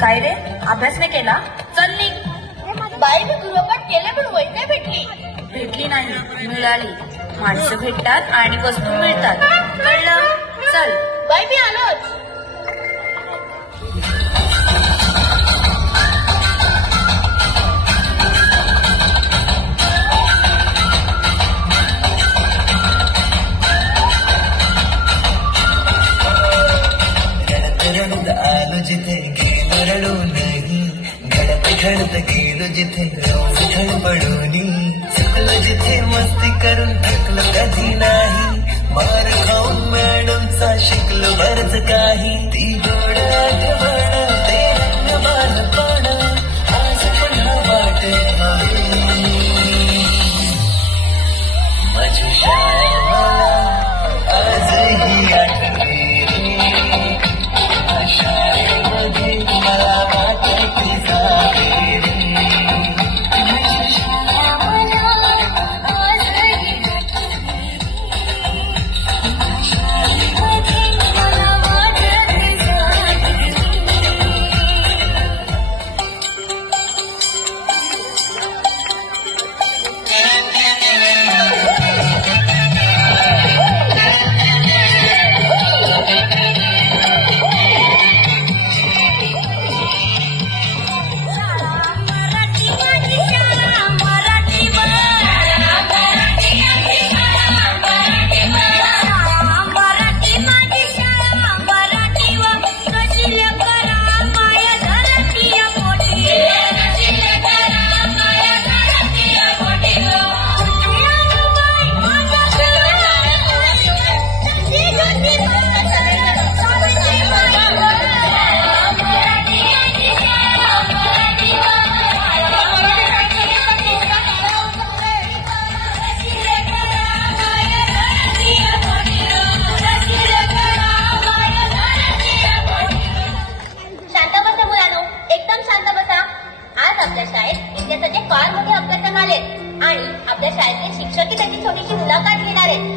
काय रे, अभ्यास नाही केला? चल निघ. बाई मी गृहपाठ केले पण वही नाही भेटली. भेटली नाही, मिळाली. माणसं भेटतात आणि वस्तू मिळतात, कळलं? चल. बाई मी आलोच. रडत आलो जिथे गेलो रडू नाही, घडत घडत गेलो जिथे रोज खडबडूनी, चुकलो जिथे मस्ती करून थकलो कधी नाही, मार खाऊन मॅडमचा शिकलो बरच काही, ती गोड आठवण ते रंग बालपण आज पुन्हा वाट माझी शाळा आजही आठवते. शाळेमध्ये मला वाटते जावे रे. आपल्या शाळेत इतिहासाचे फार मोठे अभ्यासक आलेत आणि आपल्या शाळेतले शिक्षकही त्याची छोटीशी मुलाखत घेणार आहेत.